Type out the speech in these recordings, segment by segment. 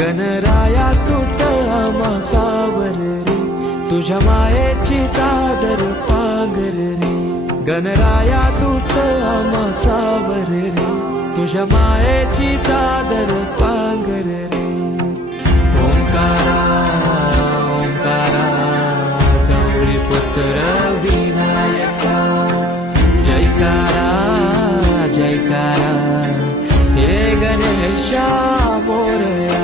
गणराया तूच आम्हा सावर रे, तुझ्या मायेची चादर पांघर रे. गणराया तूच आम्हा सावर रे, तुझ्या मायेची चादर पांघर रे. ओंकारा ओंकारा गौरी पुत्र विनायका, जयकारा जयकारा हे गणेशा मोरया.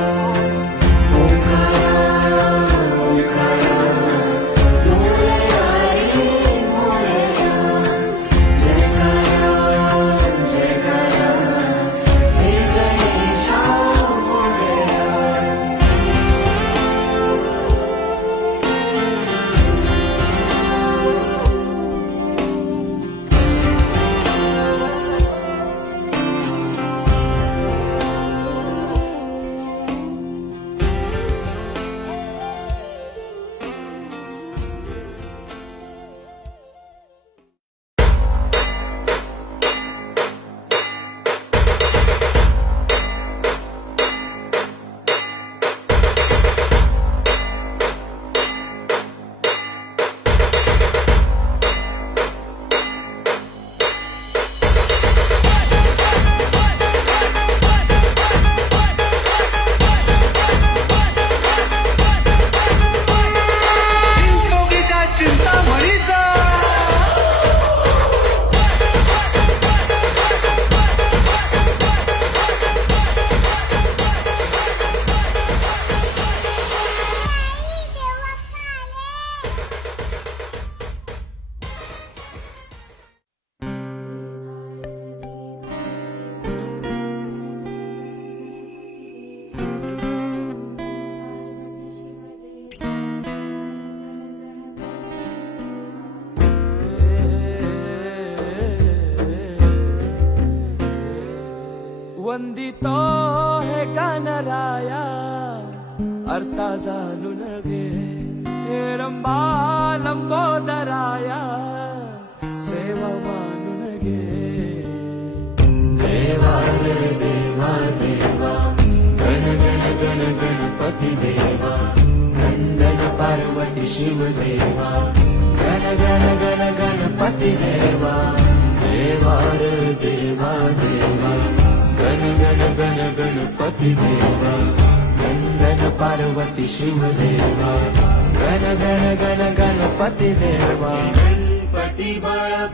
वंदितो हे गणराया अर्था जाणून घे. हे रंबा लंबोदराया सेवा मानून घे. देवा रे देवा देवा गण गण गण गणपती देवा, नंदन पार्वती शिव देवा, गण गण गण गणपती देवा. देवा रे देवा देवा गण गण गण गणपती देवा, नंदन पार्वती शिव देवा, गण गण गण गणपती देवा. गणपती बाळा